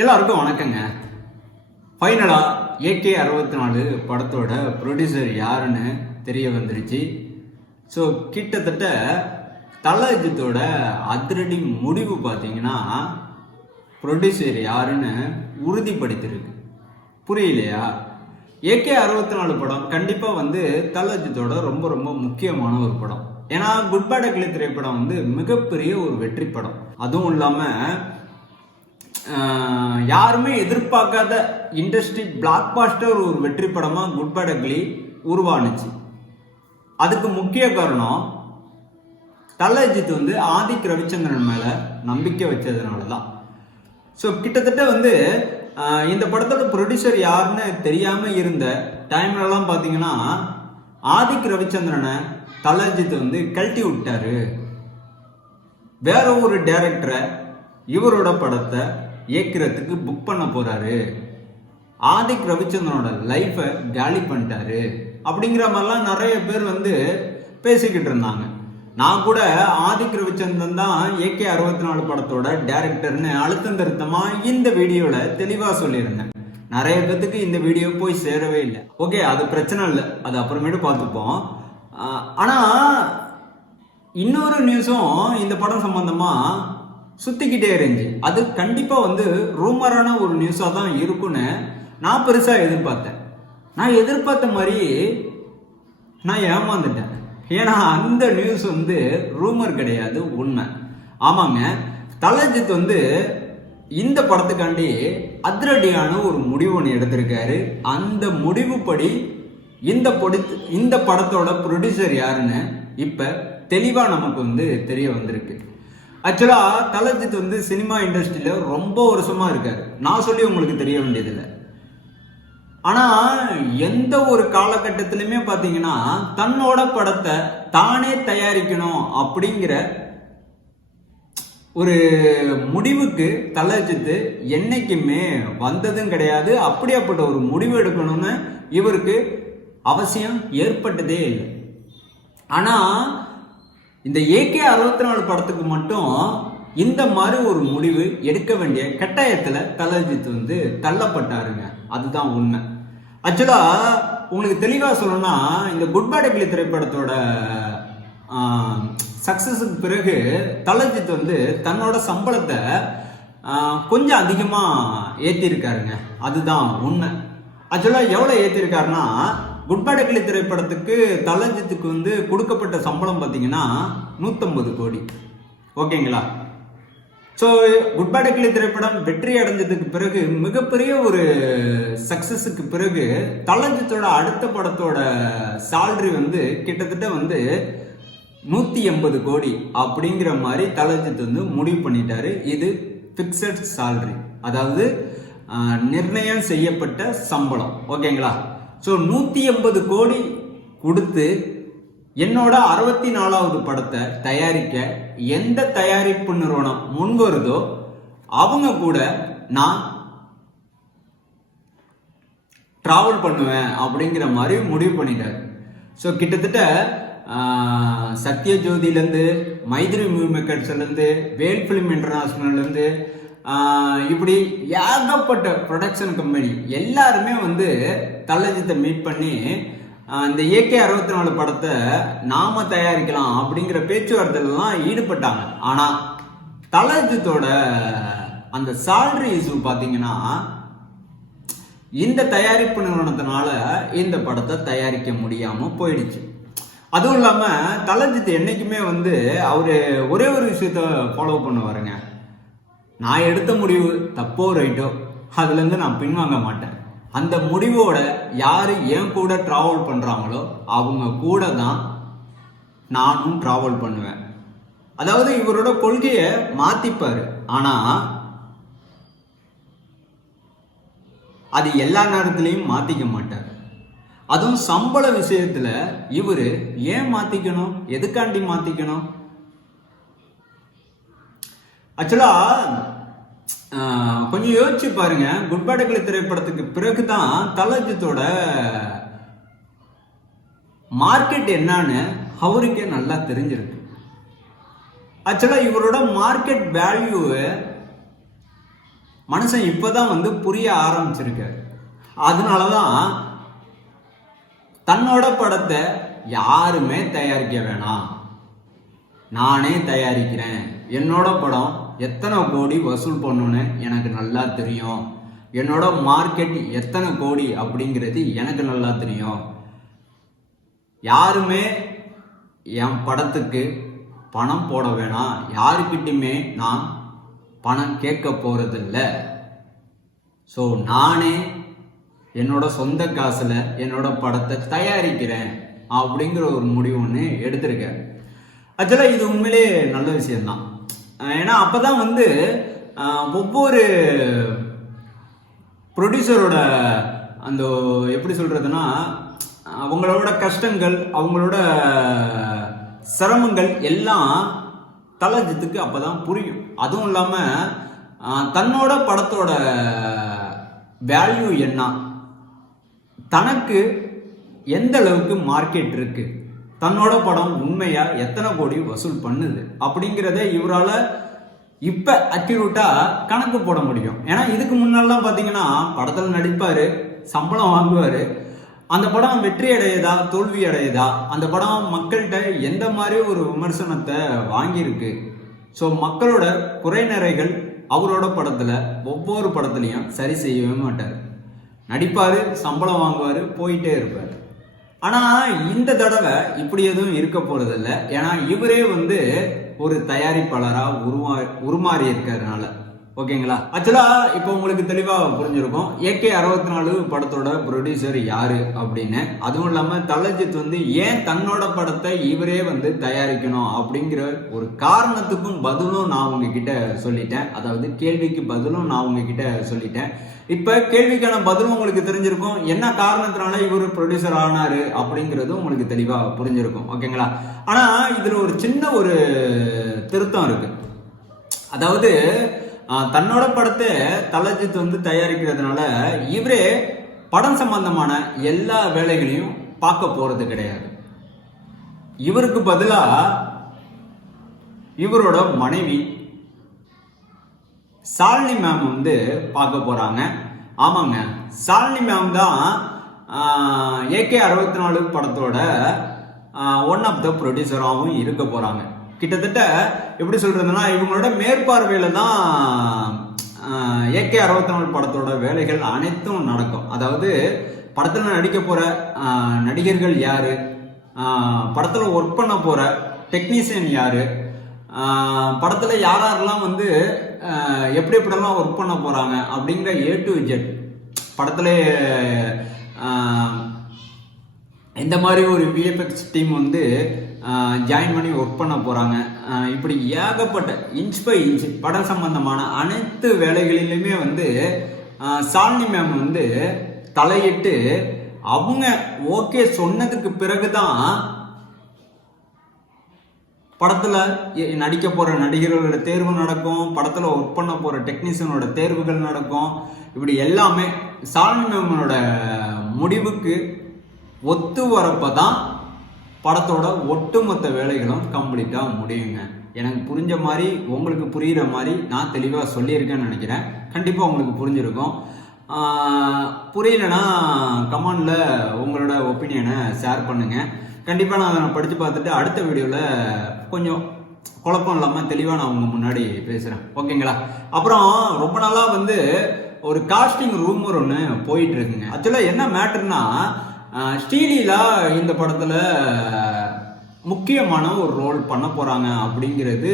எல்லாருக்கும் வணக்கங்க. ஃபைனலாக AK64 படத்தோட ப்ரொடியூசர் யாருன்னு தெரிய வந்துருச்சு. ஸோ கிட்டத்தட்ட தலஜித்தோட அதிரடி முடிவு பார்த்தீங்கன்னா ப்ரொடியூசர் யாருன்னு உறுதிப்படுத்தியிருக்கு. புரியலையா? AK64 படம் கண்டிப்பாக தலஜித்தோட ரொம்ப ரொம்ப முக்கியமான ஒரு படம். ஏன்னா குட் பேட் அக்லி திரைப்படம் மிகப்பெரிய ஒரு வெற்றி படம். அதுவும் இல்லாமல் யாருமே எதிர்பார்க்காத இண்டஸ்ட்ரி பிளாக் பாஸ்டர் ஒரு வெற்றி படமா குட் பேட் அக்லி உருவானுச்சு. அதுக்கு முக்கிய காரணம் தலஜித் ஆதிக் ரவிச்சந்திரன் மேல நம்பிக்கை வச்சதுனாலதான். ஸோ கிட்டத்தட்ட இந்த படத்தோட ப்ரொடியூசர் யாருன்னு தெரியாம இருந்த டைம்லலாம் பாத்தீங்கன்னா ஆதிக் ரவிச்சந்திரனை தலஜித் கழட்டி விட்டாரு. வேற ஒரு டைரக்டரை இவரோட படத்தை இயக்கிறதுக்கு புக் பண்ண போறாரு, ஆதிக் ரவிச்சந்திரனோட லைஃபை காலி பண்ணிட்டாரு அப்படிங்கிற மாதிரிலாம் நிறைய பேர் பேசிக்கிட்டு இருந்தாங்க. நான் கூட ஆதிக் ரவிச்சந்திரன் தான் AK64 படத்தோட டைரக்டர்னு அழுத்தம் திருத்தமா இந்த வீடியோல தெளிவா சொல்லியிருந்தேன். நிறைய பேத்துக்கு இந்த வீடியோ போய் சேரவே இல்லை. ஓகே, அது பிரச்சனை இல்லை, அது அப்புறமேட்டு பார்த்துப்போம். ஆனா இன்னொரு நியூஸும் இந்த படம் சம்பந்தமா சுத்திக்கிட்டே இருந்துச்சு. அது கண்டிப்பா ரூமரான ஒரு நியூஸா தான் இருக்குன்னு நான் பெருசா எதிர்பார்த்தேன். நான் எதிர்பார்த்த மாதிரி நான் ஏமாந்துட்டேன். ஏன்னா அந்த நியூஸ் ரூமர் கிடையாது, உண்மை. ஆமாங்க, தலஜித் இந்த படத்துக்காண்டி அதிரடியான ஒரு முடிவு ஒன்று எடுத்திருக்காரு. அந்த முடிவுப்படி இந்த படத்தோட ப்ரொடியூசர் யாருன்னு இப்ப தெளிவா நமக்கு தெரிய வந்திருக்கு. ஆக்சுவலா தலஜித் சினிமா இண்டஸ்ட்ரியில ரொம்ப வருஷமா இருக்காரு. நான் சொல்லி உங்களுக்கு தெரிய வேண்டியதில்லை. ஆனா எந்த ஒரு காலகட்டத்திலுமே பாத்தீங்கன்னா தன்னோட படத்தை தானே தயாரிக்கணும் அப்படிங்கிற ஒரு முடிவுக்கு தலஜித் என்னைக்குமே வந்ததும் கிடையாது. அப்படியாப்பட்ட ஒரு முடிவு எடுக்கணும்னு இவருக்கு அவசியம் ஏற்பட்டதே இல்லை. ஆனா இந்த AK64 படத்துக்கு மட்டும் இந்த மாதிரி ஒரு முடிவு எடுக்க வேண்டிய கட்டாயத்துல தலஜித் தள்ளப்பட்டாருங்க. அதுதான் உண்மை. ஆக்சுவலா உங்களுக்கு தெளிவா சொல்லணும்னா இந்த குட் பேட் அக்லி திரைப்படத்தோட சக்சஸுக்கு பிறகு தலஜித் தன்னோட சம்பளத்தை கொஞ்சம் அதிகமா ஏத்திருக்காருங்க. அதுதான் உண்மை. ஆக்சுவலா எவ்வளவு ஏத்திருக்காருன்னா குட் பேட் அக்லி திரைப்படத்துக்கு தலஜித்துக்கு கொடுக்கப்பட்ட சம்பளம் பார்த்தீங்கன்னா 150 கோடி. ஓகேங்களா? ஸோ குட் பேட் அக்லி திரைப்படம் வெற்றி அடைஞ்சதுக்கு பிறகு மிகப்பெரிய ஒரு சக்சஸுக்கு பிறகு தலஜித்தோட அடுத்த படத்தோட சாலரி கிட்டத்தட்ட 180 கோடி அப்படிங்கிற மாதிரி தலஜித் முடிவு பண்ணிட்டாரு. இது பிக்சட் சாலரி, அதாவது நிர்ணயம் செய்யப்பட்ட சம்பளம். ஓகேங்களா? ஸோ 180 கோடி கொடுத்து என்னோட 64வது படத்தை தயாரிக்க எந்த தயாரிப்பு நிறுவனம் முன்வருதோ அவங்க கூட நான் டிராவல் பண்ணுவேன் அப்படிங்கிற மாதிரி முடிவு பண்ணிட்டாரு. ஸோ கிட்டத்தட்ட சத்யஜோதியிலேருந்து, மைத்ரி மூவி மேக்கர்ஸ்லேருந்து, வேல் ஃபிலிம் இன்டர்நேஷனல்லேருந்து, இப்படி ஏகப்பட்ட ப்ரொடக்ஷன் கம்பெனி எல்லாருமே தலஜித்தை மீட் பண்ணி இந்த AK64 படத்தை நாம தயாரிக்கலாம் அப்படிங்கிற பேச்சுவார்த்தைலாம் ஈடுபட்டாங்க. ஆனா தலஜித்தோட அந்த சாலரி இஷ்யூ பாத்தீங்கன்னா இந்த தயாரிப்பு நிறுவனத்தினால இந்த படத்தை தயாரிக்க முடியாம போயிடுச்சு. அதுவும் இல்லாம தலஜித் என்னைக்குமே அவரு ஒரே ஒரு விஷயத்த ஃபாலோ பண்ணுவாருங்க. நான் எடுத்த முடிவு தப்போ ரைட்டோ அதுலேருந்து நான் பின்வாங்க மாட்டேன். அந்த முடிவோட யாரு என் கூட டிராவல் பண்றாங்களோ அவங்க கூட தான் நானும் டிராவல் பண்ணுவேன். அதாவது இவரோட கொள்கையை மாத்திப்பாரு. ஆனா அது எல்லா நேரத்திலையும் மாத்திக்க மாட்டார். அதுவும் சம்பள விஷயத்துல இவரு ஏன் மாத்திக்கணும், எதுக்காண்டி மாத்திக்கணும்? ஆக்சுவலா கொஞ்சம் யோசிச்சு பாருங்க. குட் பேட் அக்லி திரைப்படத்துக்கு பிறகுதான் தலஜித்தோட மார்க்கெட் என்னன்னு அவருக்கே நல்லா தெரிஞ்சிருக்கு. ஆக்சுவலா இவரோட மார்க்கெட் வேல்யூ மனுஷன் இப்பதான் வந்து புரிய ஆரம்பிச்சிருக்காரு. அதனாலதான் தன்னோட படத்தை யாருமே தயாரிக்க வேணாம், நானே தயாரிக்கிறேன், என்னோட படம் எத்தனை கோடி வசூல் பண்ணணும்னு எனக்கு நல்லா தெரியும், என்னோட மார்க்கெட் எத்தனை கோடி அப்படிங்கிறது எனக்கு நல்லா தெரியும், யாருமே என் படத்துக்கு பணம் போட வேணாம், யாருக்கிட்டையுமே நான் பணம் கேட்க போறதில்ல, ஸோ நானே என்னோட சொந்த காசுல என்னோட படத்தை தயாரிக்கிறேன் அப்படிங்கிற ஒரு முடிவு ஒன்று எடுத்திருக்காரு. ஆக்சுவலாக இது உண்மையிலே நல்ல விஷயம்தான். ஏன்னா அப்பதான் வந்து ஒவ்வொரு ப்ரொடியூசரோட அந்த எப்படி சொல்றதுன்னா அவங்களோட கஷ்டங்கள் அவங்களோட சிரமங்கள் எல்லாம் தலஜித்துக்கு அப்பதான் புரியும். அதுவும் இல்லாம தன்னோட படத்தோட வேல்யூ என்ன, தனக்கு எந்த அளவுக்கு மார்க்கெட் இருக்கு, தன்னோட படம் உண்மையா எத்தனை கோடி வசூல் பண்ணுது அப்படிங்கிறத இவரால இப்ப அக்யூரேட்டா கணக்கு போட முடியும். ஏன்னா இதுக்கு முன்னாலாம் பாத்தீங்கன்னா படத்துல நடிப்பாரு, சம்பளம் வாங்குவாரு, அந்த படம் வெற்றி அடையுதா தோல்வி அடையுதா, அந்த படம் மக்கள்கிட்ட எந்த மாதிரி ஒரு விமர்சனத்தை வாங்கியிருக்கு, ஸோ மக்களோட குறை நிறைகள் அவரோட படத்துல ஒவ்வொரு படத்துலையும் சரி செய்யவே மாட்டார். நடிப்பாரு, சம்பளம் வாங்குவாரு, போயிட்டே இருப்பாரு. ஆனா இந்த தடவை இப்படி எதுவும் இருக்க போறது இல்லை. ஏன்னா இவரே வந்து ஒரு தயாரிப்பாளரா உருமாறி இருக்கிறதுனால. ஓகேங்களா? ஆக்சுவலா இப்போ உங்களுக்கு தெளிவா புரிஞ்சிருக்கும் AK 64 படத்தோட ப்ரொடியூசர் யாரு அப்படின்னு. அதுவும் இல்லாம தலஜித் வந்து ஏன் தன்னோட படத்தை இவரே வந்து தயாரிக்கணும் அப்படிங்கிற ஒரு காரணத்துக்கும் பதிலும் நான் உங்ககிட்ட சொல்லிட்டேன். அதாவது கேள்விக்கு பதிலும் நான் உங்ககிட்ட சொல்லிட்டேன். இப்ப கேள்விக்கான பதிலும் உங்களுக்கு தெரிஞ்சிருக்கும், என்ன காரணத்தினால இவரு ப்ரொடியூசர் ஆனாரு அப்படிங்கிறதும் உங்களுக்கு தெளிவா புரிஞ்சிருக்கும். ஓகேங்களா? ஆனா இதுல ஒரு சின்ன ஒரு திருத்தம் இருக்கு. அதாவது தன்னோட படத்தை தலஜித் வந்து தயாரிக்கிறதுனால இவரே படம் சம்பந்தமான எல்லா வேலைகளையும் பார்க்க போறது கிடையாது. இவருக்கு பதிலா இவரோட மனைவி சாலினி மேம் வந்து பார்க்க போறாங்க. ஆமாங்க, சாலினி மேம் தான் AK 64 படத்தோட ஒன் ஆஃப் த ப்ரொடியூசராகவும் இருக்க போறாங்க. கிட்டத்தட்ட எப்படி சொல்றதுன்னா இவங்களோட மேற்பார்வையில தான் AK 64 படத்தோட வேலைகள் அனைத்தும் நடக்கும். அதாவது படத்துல நடிக்க போற நடிகர்கள் யாரு, படத்துல ஒர்க் பண்ண போற டெக்னீசியன் யாரு, படத்துல யாரெல்லாம் வந்து எப்படி எப்படிலாம் ஒர்க் பண்ண போறாங்க அப்படிங்கிற A to Z, படத்துல எந்த மாதிரி ஒரு VFX டீம் வந்து ஜாயின் பண்ணி ஒர்க் பண்ண போறாங்க, இப்படி ஏகப்பட்ட இன்ச் பை இன்ச் படம் சம்பந்தமான அனைத்து வேலைகளிலுமே வந்து சாலினி மேம் வந்து தலையிட்டு அவங்க ஓகே சொன்னதுக்கு பிறகுதான் படத்துல நடிக்க போற நடிகர்களோட தேர்வு நடக்கும், படத்துல ஒர்க் பண்ண போற டெக்னீசியனோட தேர்வுகள் நடக்கும். இப்படி எல்லாமே சாலினி மேமனோட முடிவுக்கு ஒத்து வரப்பதான் படத்தோட ஒட்டுமொத்த வேலைகளும் கம்ப்ளீட்டா முடியுங்க. எனக்கு புரிஞ்ச மாதிரி உங்களுக்கு புரியுற மாதிரி நான் தெளிவா சொல்லியிருக்கேன்னு நினைக்கிறேன். கண்டிப்பா உங்களுக்கு புரிஞ்சிருக்கும். புரியலன்னா கமெண்ட்ல உங்களோட ஒப்பீனியனை ஷேர் பண்ணுங்க. கண்டிப்பா நான் அதை படிச்சு பார்த்துட்டு அடுத்த வீடியோல கொஞ்சம் குழப்பம் இல்லாம தெளிவா நான் உங்க முன்னாடி பேசுறேன். ஓகேங்களா? அப்புறம் ரொம்ப நாளா வந்து ஒரு காஸ்டிங் ரூமர் ஒன்று போயிட்டு இருக்குங்க. ஆக்சுவலா என்ன மேட்டர்னா ஸ்ரீலீலா இந்த படத்துல முக்கியமான ஒரு ரோல் பண்ண போறாங்க அப்படிங்கிறது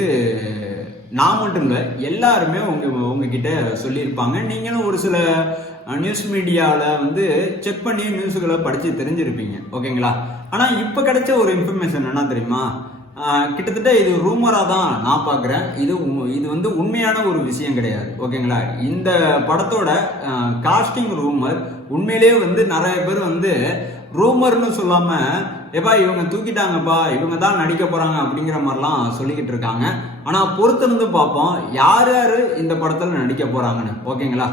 நான் மட்டும் இல்லை, எல்லாருமே உங்ககிட்ட சொல்லியிருப்பாங்க. நீங்களும் ஒரு சில நியூஸ் மீடியாவில் வந்து செக் பண்ணி நியூஸுகளை படித்து தெரிஞ்சிருப்பீங்க. ஓகேங்களா? ஆனால் இப்போ கிடைச்ச ஒரு இன்ஃபர்மேஷன் என்ன தெரியுமா, கிட்டத்தட்ட இது ரூமராக தான் நான் பார்க்குறேன். இது வந்து உண்மையான ஒரு விஷயம் கிடையாது. ஓகேங்களா? இந்த படத்தோட காஸ்டிங் ரூமர் உண்மையிலேயே வந்து நிறைய பேர் வந்து ரூமர்னு சொல்லாம எப்பா இவங்க தூக்கிட்டாங்கப்பா, இவங்க தான் நடிக்க போறாங்க அப்படிங்கிற மாதிரிலாம் சொல்லிக்கிட்டு இருக்காங்க. ஆனா பொறுத்திருந்து பார்ப்போம் யார் யாரு இந்த படத்துல நடிக்க போறாங்கன்னு. ஓகேங்களா?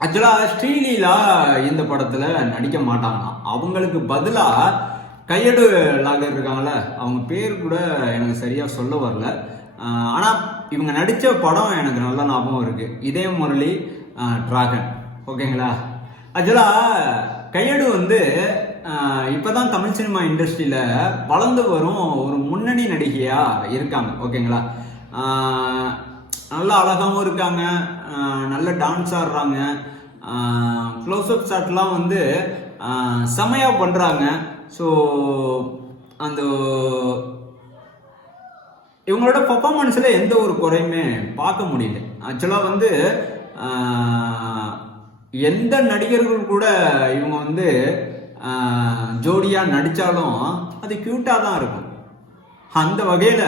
ஆக்சுவலா ஸ்ரீலீலா இந்த படத்துல நடிக்க மாட்டாங்களாம். அவங்களுக்கு பதிலா கையடு லாகர் இருக்காங்கல்ல, அவங்க பேர் கூட எனக்கு சரியா சொல்ல வரல, ஆனா இவங்க நடிச்ச படம் எனக்கு நல்ல ஞாபகம் இருக்கு. இதே முரளி, டிராகன். ஓகேங்களா? ஆக்சுவலா கையடு வந்து இப்பதான் தமிழ் சினிமா இண்டஸ்ட்ரியில வளர்ந்து வரும் ஒரு முன்னணி நடிகையா இருக்காங்க. ஓகேங்களா? நல்ல அழகாவும் இருக்காங்க, நல்ல டான்ஸ் ஆடுறாங்க, க்ளோஸ்அப் ஷாட்லாம் வந்து செமையா பண்றாங்க. ஸோ அந்த இவங்களோட பர்ஃபார்மன்ஸ்ல எந்த ஒரு குறையுமே பார்க்க முடியல. ஆக்சுவலா வந்து எந்த நடிகர்கள் கூட இவங்க வந்து ஜோடியா நடிச்சாலும் அது கியூட்டா தான் இருக்கும். அந்த வகையில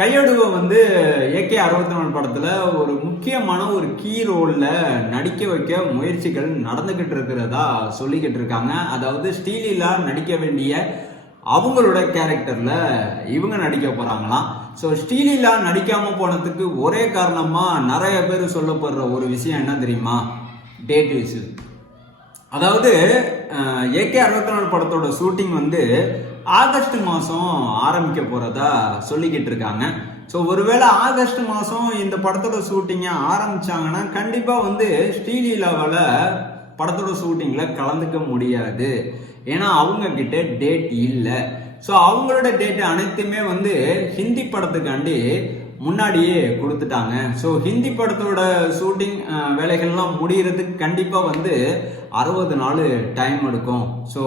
கையடுவை வந்து AK 64 படத்துல ஒரு முக்கியமான ஒரு கீ ரோல்ல நடிக்க வைக்க முயற்சிகள் நடந்துகிட்டு இருக்கிறதா சொல்லிக்கிட்டு இருக்காங்க. அதாவது ஸ்ரீலீலா நடிக்க வேண்டிய அவங்களோட கேரக்டர்ல இவங்க நடிக்க போறாங்களாம். ஸோ ஸ்ரீலீலா நடிக்காம போனதுக்கு ஒரே காரணமா நிறைய பேர் சொல்லப்படுற ஒரு விஷயம் என்ன தெரியுமா? Date issue. அதாவது AK 64 படத்தோட ஷூட்டிங் வந்து ஆகஸ்ட் மாதம் ஆரம்பிக்க போறதா சொல்லிக்கிட்டு இருக்காங்க. ஸோ ஒருவேளை ஆகஸ்ட் மாதம் இந்த படத்தோட ஷூட்டிங்கை ஆரம்பிச்சாங்கன்னா கண்டிப்பா வந்து ஸ்ரீலீலாவால படத்தோட ஷூட்டிங்ல கலந்துக்க முடியாது. ஏன்னா அவங்க கிட்ட டேட் இல்லை. ஸோ அவங்களோட டேட் அனைத்துமே வந்து ஹிந்தி படத்துக்காண்டி முன்னாடியே கொடுத்துட்டாங்க. ஸோ ஹிந்தி படத்தோட ஷூட்டிங் வேலைகள்லாம் முடிகிறதுக்கு கண்டிப்பாக வந்து 60 நாள் டைம் எடுக்கும். ஸோ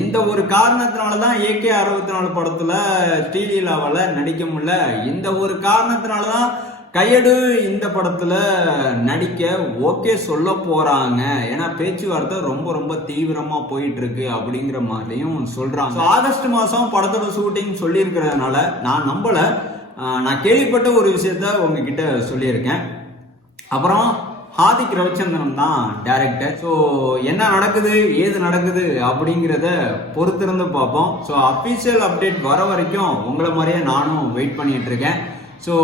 இந்த ஒரு காரணத்தினால தான் AK 64 படத்தில் ஸ்ரீலீலாவால் நடிக்க முடியல. இந்த ஒரு காரணத்தினால தான் கையடு இந்த படத்துல நடிக்க ஓகே சொல்ல போறாங்க. ஏன்னா பேச்சுவார்த்தை ரொம்ப ரொம்ப தீவிரமா போயிட்டு இருக்கு அப்படிங்கிற மாதிரியும் சொல்றாங்க. ஆகஸ்ட் மாசம் படத்தோட ஷூட்டிங் சொல்லி இருக்கிறதுனால நான் நம்பல, நான் கேள்விப்பட்ட ஒரு விஷயத்த உங்ககிட்ட சொல்லியிருக்கேன். அப்புறம் ஹாதிக் ரவிச்சந்திரன் தான் டைரக்டர். ஸோ என்ன நடக்குது ஏது நடக்குது அப்படிங்கிறத பொறுத்திருந்து பார்ப்போம். ஸோ அஃபீஷியல் அப்டேட் வர வரைக்கும் உங்களை மாதிரியே நானும் வெயிட் பண்ணிட்டு இருக்கேன். ஸோ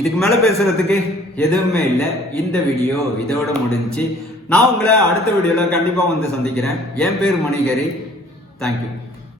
இதுக்கு மேலே பேசுறதுக்கு எதுவுமே இல்லை. இந்த வீடியோ இதோட முடிஞ்சு. நான் உங்களை அடுத்த வீடியோவில் கண்டிப்பாக வந்து சந்திக்கிறேன். என் பேர் மணிகரி. தேங்க்யூ.